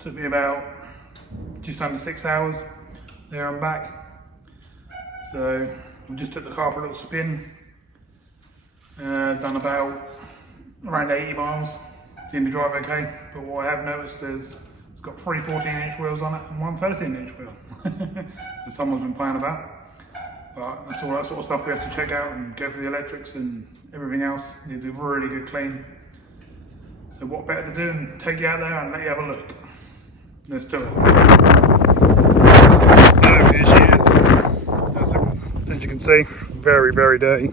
Took me about just under 6 hours there and back. So we just took the car for a little spin. Done about around 80 miles. Seemed to drive okay, but what I have noticed is it's got 3 14-inch wheels on it and 1 13-inch wheel. So someone's been playing about. But that's all that sort of stuff we have to check out and go through the electrics and everything else. Needs a really good clean. So what better to do than take you out there and let you have a look. Let's do it. So here she is. As you can see, very, very dirty.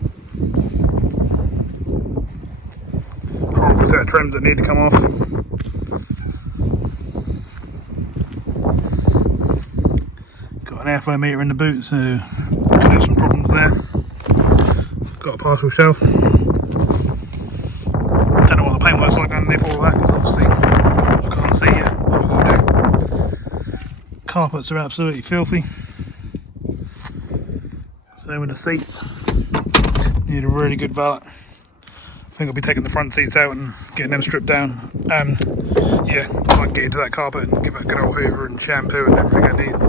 Horrible set of trims that need to come off. Got an airflow meter in the boot, so could have some problems there. Got a partial shelf. Don't know what the paintwork's like underneath all of that, because obviously I can't see yet what we're going to do. Carpets are absolutely filthy. Same with the seats. Need a really good valet. I think I'll be taking the front seats out and getting them stripped down. Yeah, I might get into that carpet and give it a good old hoover and shampoo and everything I need.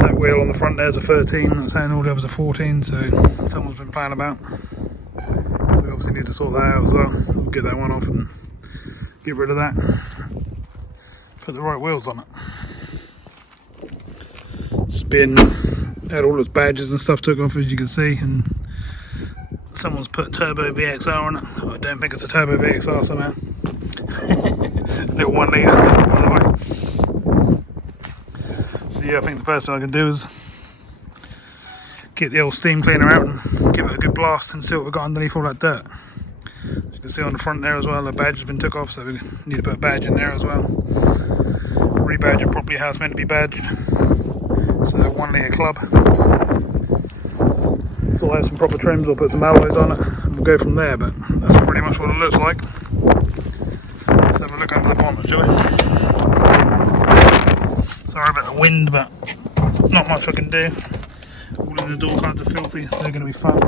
That wheel on the front there's a 13, I'm saying all the others are 14, so someone's been playing about. So we obviously need to sort that out as well. We'll get that one off and get rid of that. Put the right wheels on it. Spin, had all its badges and stuff took off, as you can see, and someone's put Turbo VXR on it. I don't think it's a Turbo VXR somehow. Little 1 litre, by the way. So yeah, I think the first thing I can do is get the old steam cleaner out and give it a good blast and see what we've got underneath all that dirt. As you can see on the front there as well, the badge has been took off, so we need to put a badge in there as well. Rebadge it properly how it's meant to be badged. So 1 litre club. Sort out some proper trims, or put some alloys on it, and we'll go from there, but that's pretty much what it looks like. Let's have a look under the bonnet, shall we? Sorry about the wind, but not much I can do. All in the door cards are filthy, so they're going to be fun.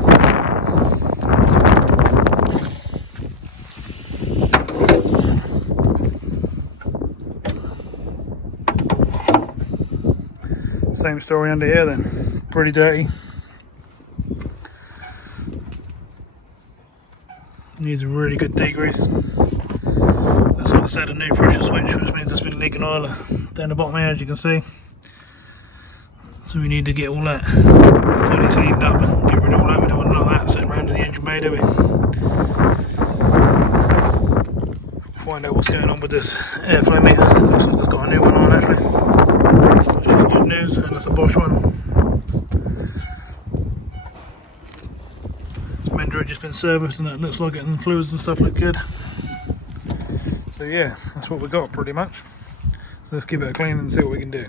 Same story under here then, pretty dirty. Needs a really good degrease. That's like I said, a new pressure switch, which means it's been leaking oil down the bottom here, as you can see. So we need to get all that fully cleaned up and get rid of all that. We don't want none of that sitting around in the engine bay, do we? Find out what's going on with this airflow meter. Looks like it's got a new one on actually, which is good news, and it's a Bosch one. Just been serviced and it looks like it, and the fluids and stuff look good. So yeah, that's what we got pretty much. So let's give it a clean and see what we can do.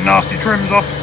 them nasty trims off.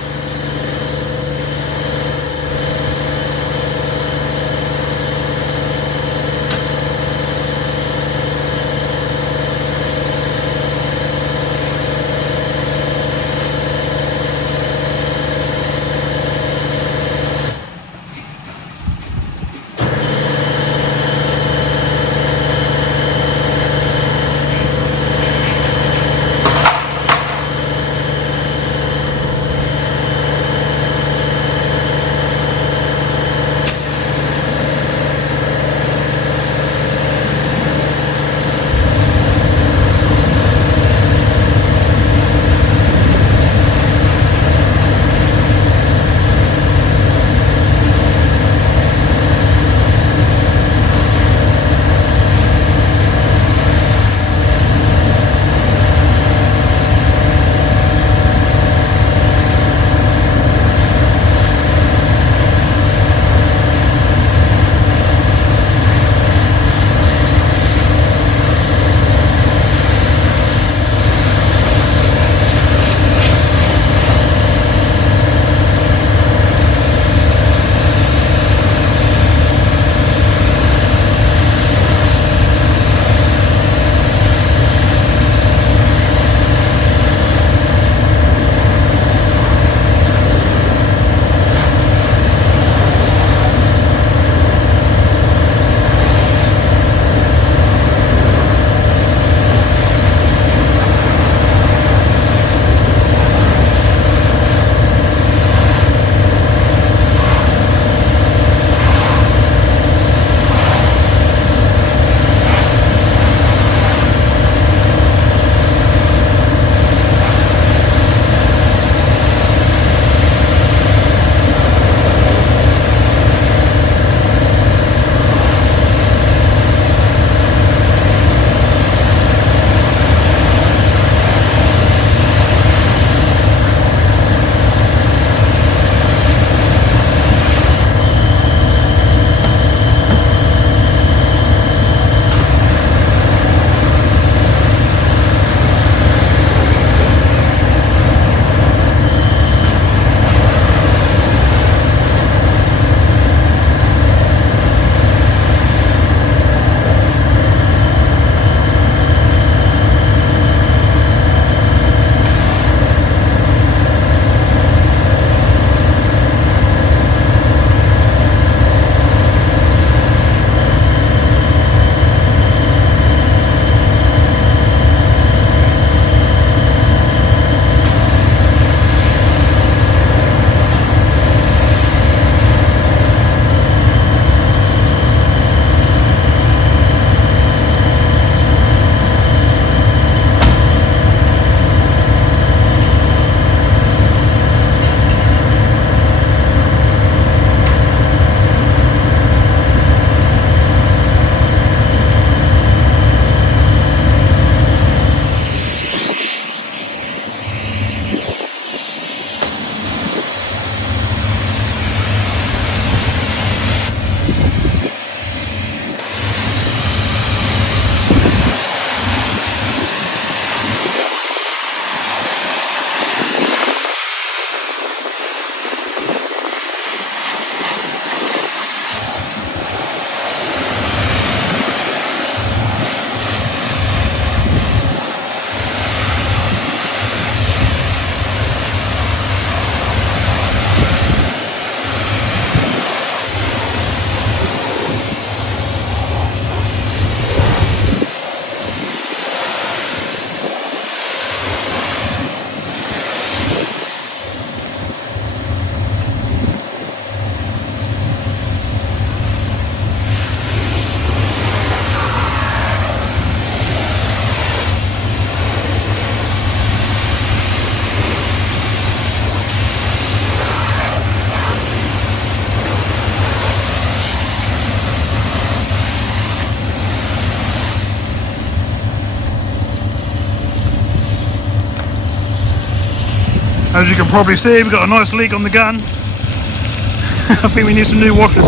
As you can probably see, we've got a nice leak on the gun. I think we need some new washers.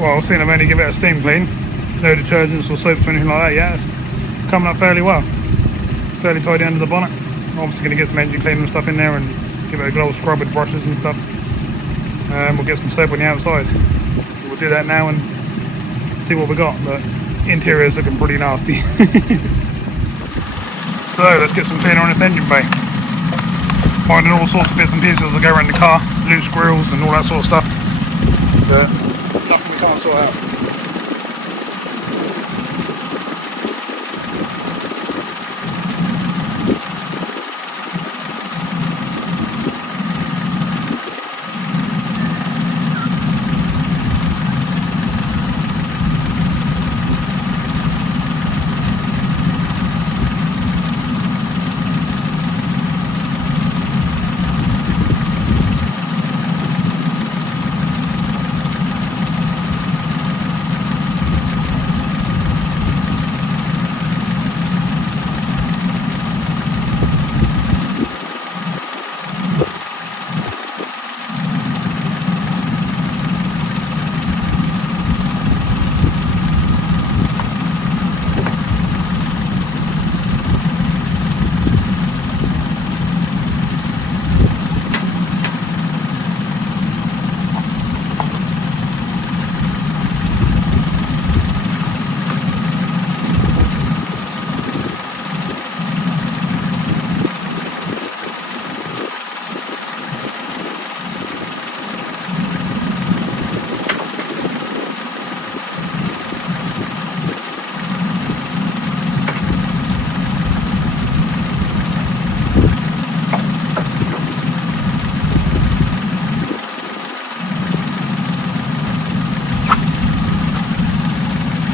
well, I've seen them only give it a steam clean. No detergents or soaps or anything like that yet. It's coming up fairly well. Fairly tidy under the bonnet. I'm obviously going to get some engine cleaner and stuff in there and give it a good old scrub with brushes and stuff. We'll get some soap on the outside. We'll do that now and see what we got, but interior is looking pretty nasty. So let's get some cleaner on this engine bay. Finding all sorts of bits and pieces as I go around the car, loose grills and all that sort of stuff, but nothing we can't sort out.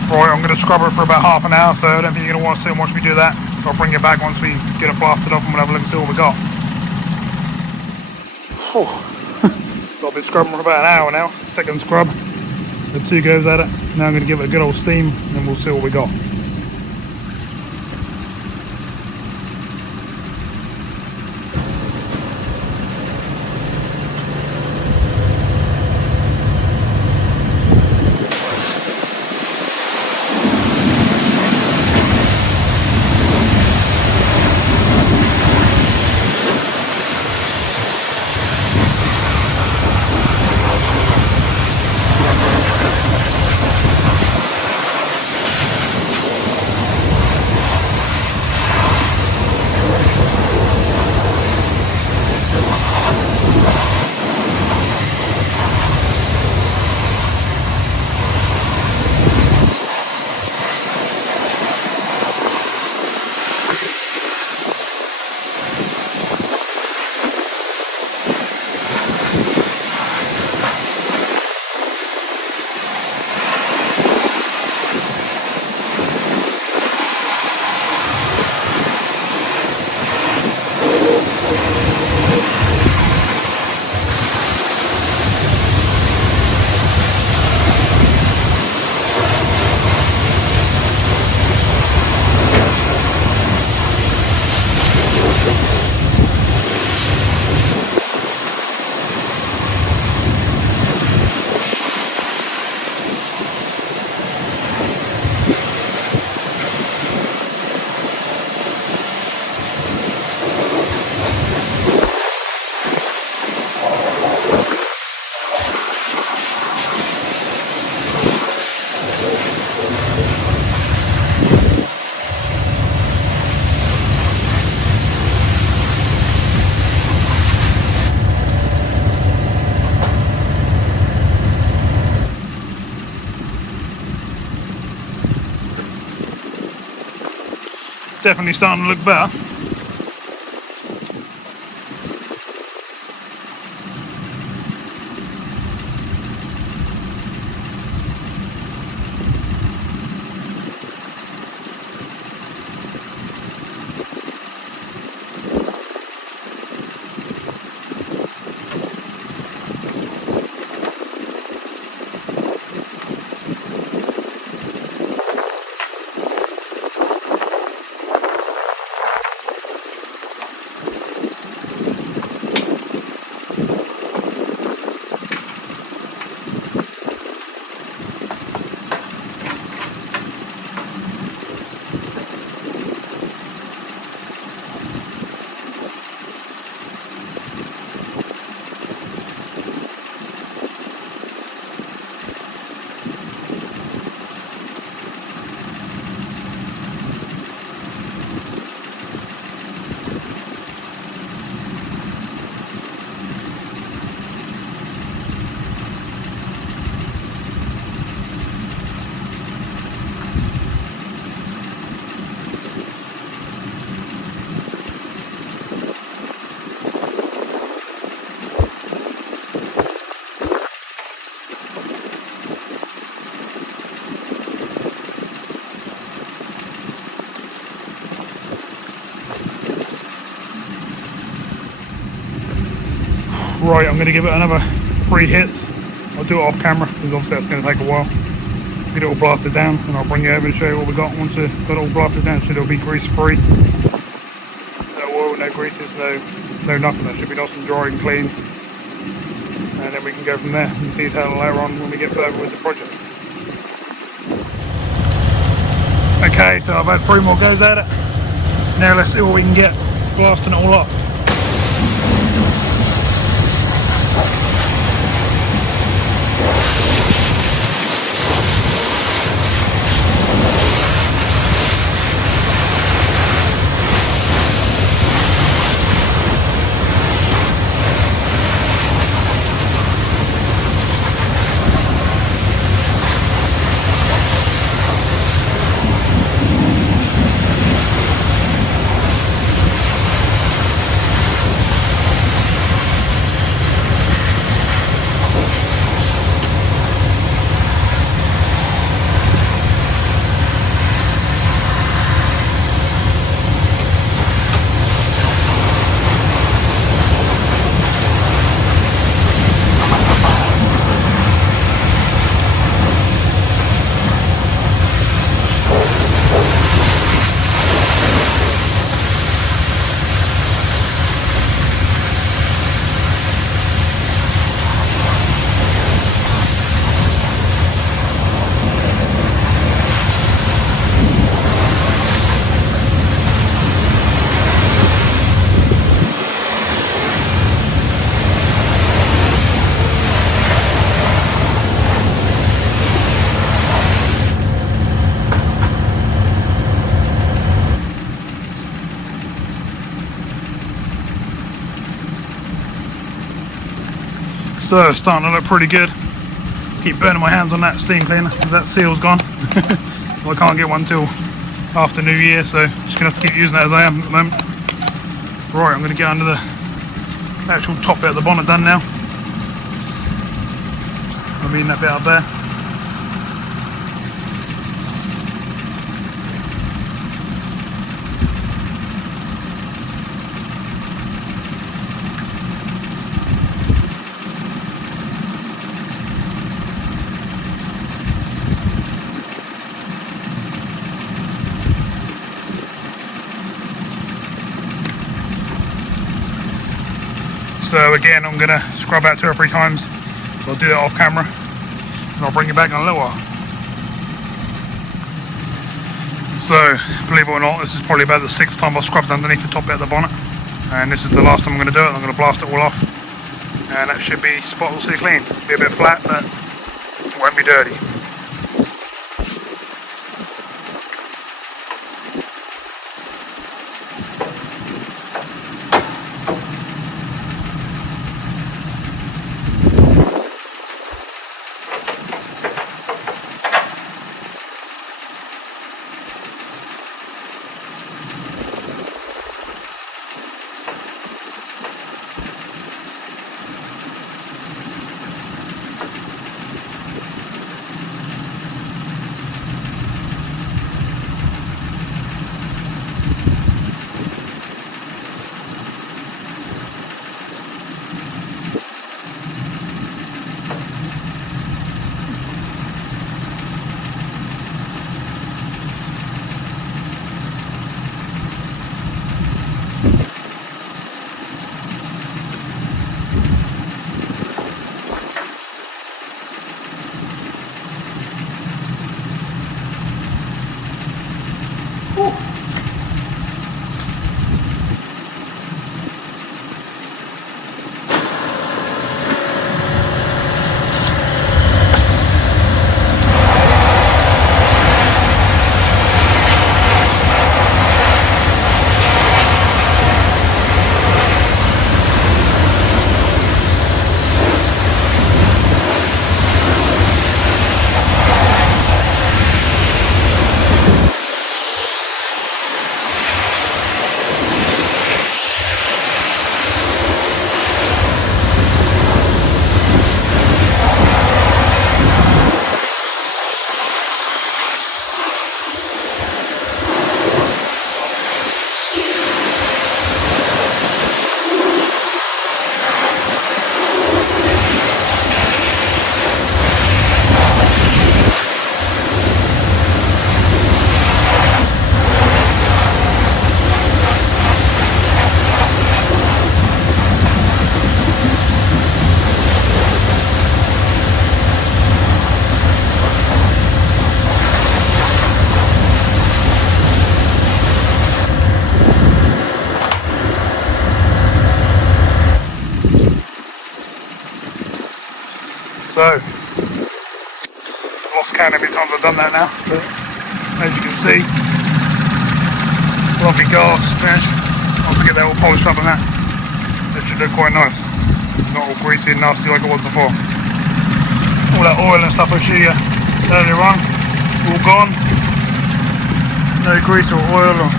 Right, I'm going to scrub it for about half an hour, so I don't think you're going to want to sit and watch me do that. I'll bring it back once we get it blasted off and we'll have a look and see what we got. So I've been scrubbing for about an hour now. Second scrub. The 2 goes at it. Now I'm going to give it a good old steam and we'll see what we got. Definitely starting to look better. Right, I'm going to give it another 3 hits. I'll do it off camera because obviously that's going to take a while. Get it all blasted down and I'll bring you over and show you what we got. Once we've got it all blasted down, so it'll be grease free. No oil, no greases, no nothing. That should be nice and dry and clean. And then we can go from there and detail later on when we get further with the project. Okay, so I've had 3 more goes at it. Now let's see what we can get blasting it all up. So it's starting to look pretty good. Keep burning my hands on that steam cleaner because that seal's gone. Well, I can't get one till after New Year, so just gonna have to keep using it as I am at the moment. Right, I'm gonna get under the actual top bit of the bonnet done now. I mean that bit up there. So again, I'm going to scrub out 2 or 3 times. I'll do that off camera and I'll bring you back in a little while. So, believe it or not, this is probably about the 6th time I've scrubbed underneath the top bit of the bonnet. And this is the last time I'm going to do it. I'm going to blast it all off. And that should be spotlessly clean. Be a bit flat, but it won't be dirty. So, lost count how many times I've done that now, but as you can see, lovely car finish. Once I get that all polished up and that, it should look quite nice. Not all greasy and nasty like it was before. All that oil and stuff I showed you earlier on, all gone. No grease or oil or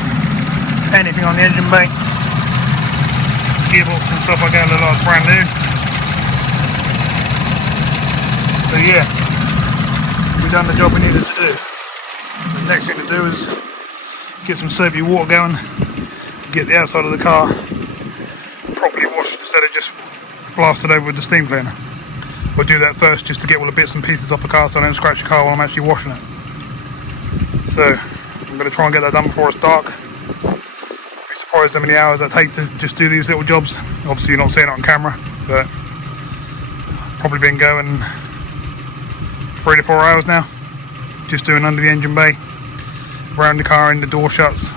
anything on the engine bay. Gearbox and stuff like that look like it's brand new. So yeah, we've done the job we needed to do. The next thing to do is get some soapy water going, get the outside of the car properly washed instead of just blasted over with the steam cleaner. We'll do that first just to get all the bits and pieces off the car so I don't scratch the car while I'm actually washing it. So I'm going to try and get that done before it's dark. You'd be surprised how many hours I take to just do these little jobs. Obviously you're not seeing it on camera, but probably been going 3 to 4 hours now, just doing under the engine bay, around the car, in the door shuts,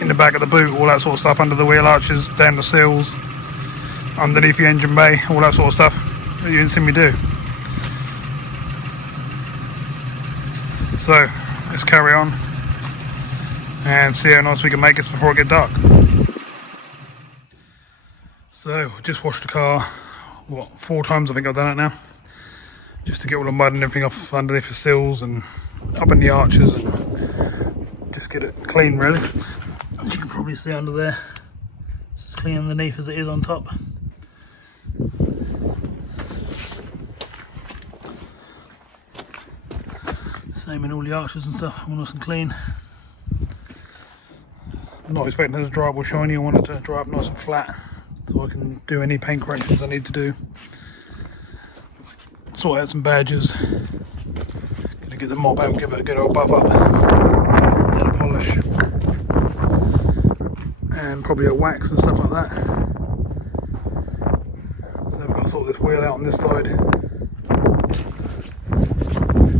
in the back of the boot, all that sort of stuff, under the wheel arches, down the sills, underneath the engine bay, all that sort of stuff that you didn't see me do. So let's carry on and see how nice we can make this before it gets dark. So just washed the car, 4 times I think I've done it now, just to get all the mud and everything off underneath the sills and up in the arches and just get it clean really. As you can probably see under there, it's as clean underneath as it is on top. Same in all the arches and stuff, all nice and clean. I'm not expecting it to dry up or shiny, I want it to dry up nice and flat so I can do any paint corrections I need to do. Sort out some badges. Gonna get the mop out, give it a good old buff up. Then a polish. And probably a wax and stuff like that. So we've got to sort this wheel out on this side.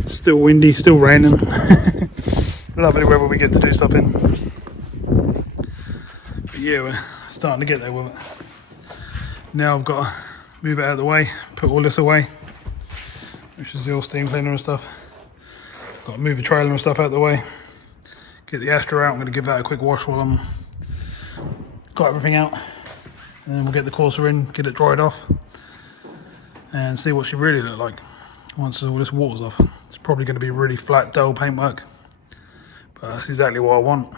Still windy, still raining. Lovely weather we get to do stuff in. But yeah, we're starting to get there with it. Now I've got to move it out of the way, put all this away, which is the old steam cleaner and stuff. Got to move the trailer and stuff out of the way. Get the Astra out, I'm going to give that a quick wash while I'm got everything out. And then we'll get the Corsa in, get it dried off, and see what she really look like once all this water's off. It's probably going to be really flat, dull paintwork, but that's exactly what I want.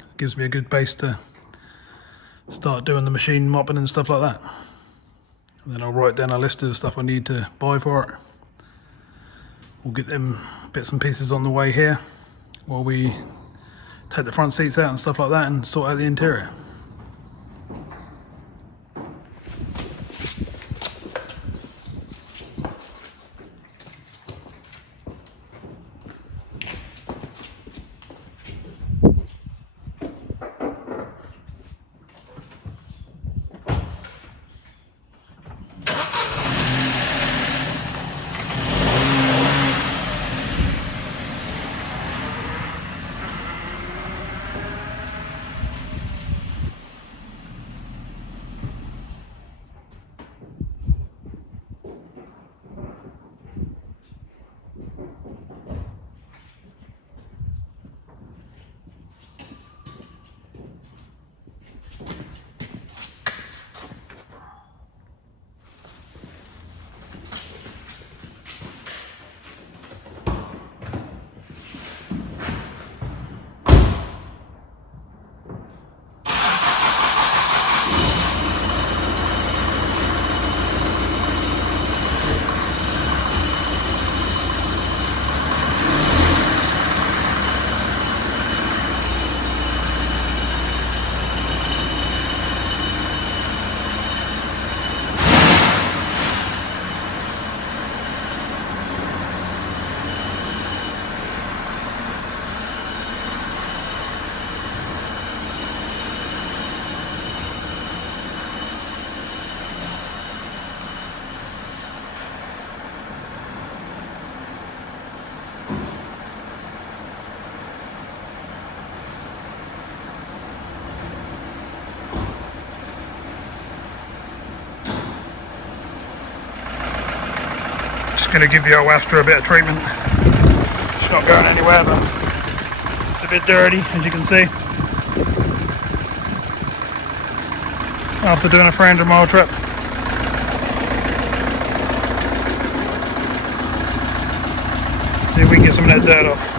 It gives me a good base to start doing the machine mopping and stuff like that. And then I'll write down a list of the stuff I need to buy for it. We'll get them bits and pieces on the way here while we take the front seats out and stuff like that and sort out the interior. Just going to give the old Astra a bit of treatment. It's not going anywhere, but it's a bit dirty, as you can see. After doing a 300-mile trip. See if we can get some of that dirt off.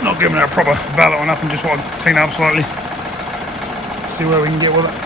Not giving it a proper valet on up, and just want to clean it up slightly. See where we can get with it.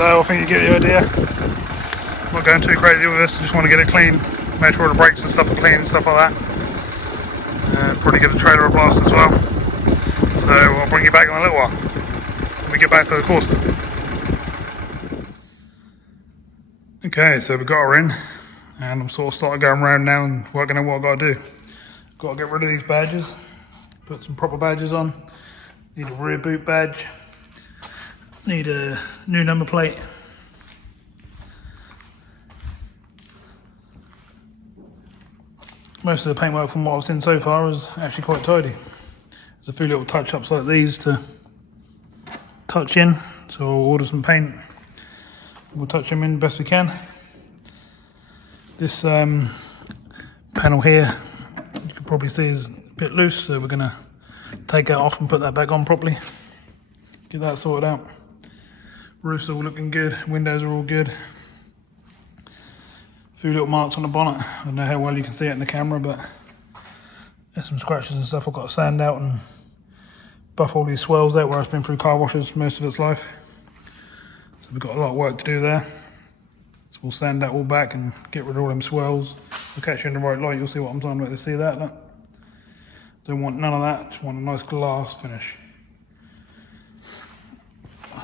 So I think you get the idea. I'm not going too crazy with this, I just want to get it clean, make sure all the brakes and stuff are clean and stuff like that. Probably give the trailer a blast as well. So I'll bring you back in a little while when we get back to the Corsa. Okay, so we've got her in, and I'm sort of starting going around now and working out what I've got to do. Got to get rid of these badges, put some proper badges on. Need a rear boot badge, need a new number plate. most of the paintwork from what I've seen so far is actually quite tidy. There's a few little touch-ups like these to touch in, so I'll order some paint. We'll touch them in the best we can. This panel here, you can probably see is a bit loose, so we're going to take that off and put that back on properly. Get that sorted out. Roof's all looking good, windows are all good. A few little marks on the bonnet. I don't know how well you can see it in the camera, but there's some scratches and stuff. I've got to sand out and buff all these swells out where it's been through car washers most of its life. So we've got a lot of work to do there. So we'll sand that all back and get rid of all them swells. I'll catch you in the right light, you'll see what I'm talking about to see that. Look. Don't want none of that, just want a nice glass finish.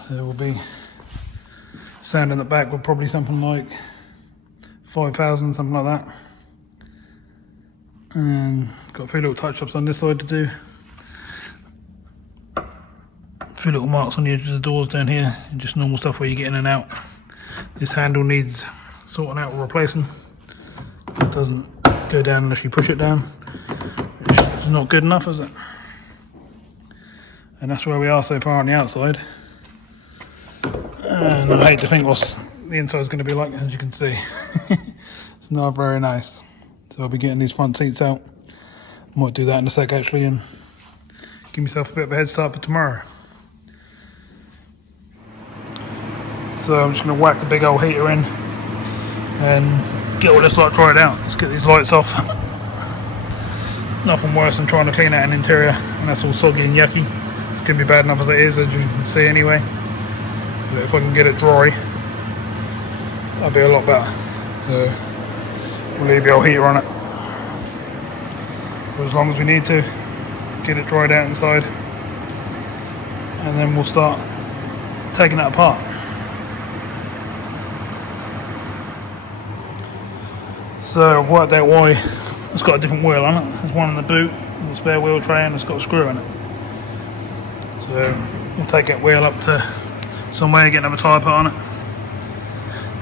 So we'll be sanding the back with probably something like 5,000, something like that. And got a few little touch-ups on this side to do. A few little marks on the edges of the doors down here, just normal stuff where you get in and out. This handle needs sorting out or replacing. It doesn't go down unless you push it down, which is not good enough, is it? And that's where we are so far on the outside. And I hate to think what the inside is going to be like, as you can see. It's not very nice. So I'll be getting these front seats out. Might do that in a sec actually and give myself a bit of a head start for tomorrow. So I'm just going to whack the big old heater in and get all this lot dried out. Let's get these lights off. Nothing worse than trying to clean out an interior and that's all soggy and yucky. It's going to be bad enough as it is, as you can see anyway. But if I can get it dry, that'll be a lot better. So we'll leave the old heater on it for as long as we need to. Get it dried out inside. And then we'll start taking it apart. So I've worked out why it's got a different wheel on it. There's one in the boot, and the spare wheel tray, and it's got a screw in it. So we'll take that wheel up to somewhere, get another tyre put on it,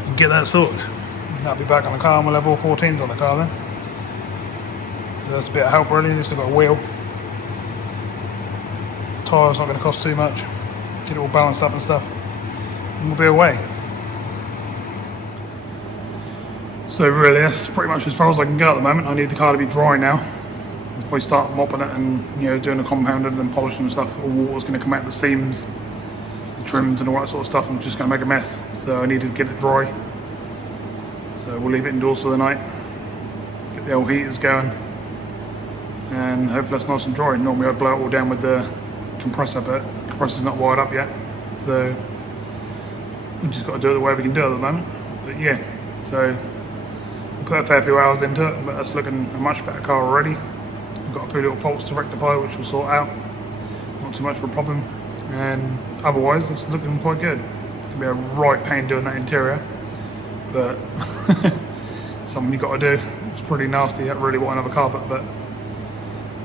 and get that sorted. And that'll be back on the car, and we'll have all 14s on the car then. So that's a bit of help really, just got a wheel. Tyre's not going to cost too much. Get it all balanced up and stuff, and we'll be away. So really, that's pretty much as far as I can go at the moment. I need the car to be dry now. If I start mopping it and doing the compounding and polishing and stuff, all water's going to come out the seams, the trims and all that sort of stuff. I'm just going to make a mess. So I need to get it dry. So we'll leave it indoors for the night. Get the old heaters going, and hopefully that's nice and dry. Normally I'd blow it all down with the compressor, but the compressor's not wired up yet. So we've just got to do it the way we can do it at the moment. But yeah, so put a fair few hours into it, but that's looking a much better car already. We've got a few little faults to rectify, which we'll sort out. Not too much of a problem, and otherwise it's looking quite good. It's gonna be a right pain doing that interior, but something you've got to do. It's pretty nasty. I really want another carpet, but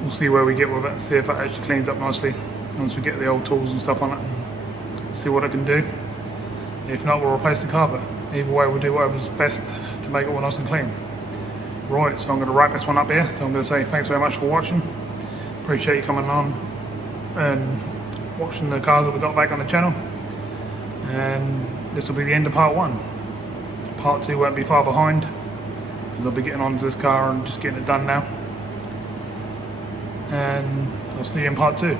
we'll see where we get with it. See if it actually cleans up nicely once we get the old tools and stuff on it. See what it can do. If not, we'll replace the carpet. Either way, we'll do whatever's best to make it all nice and clean. Right, so I'm going to wrap this one up here. So I'm going to say thanks very much for watching. Appreciate you coming on and watching the cars that we got back on the channel. And this will be the end of part 1. Part 2 won't be far behind, because I'll be getting onto this car and just getting it done now. And I'll see you in part 2.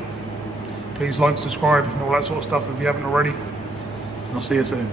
Please like, subscribe and all that sort of stuff if you haven't already. And I'll see you soon.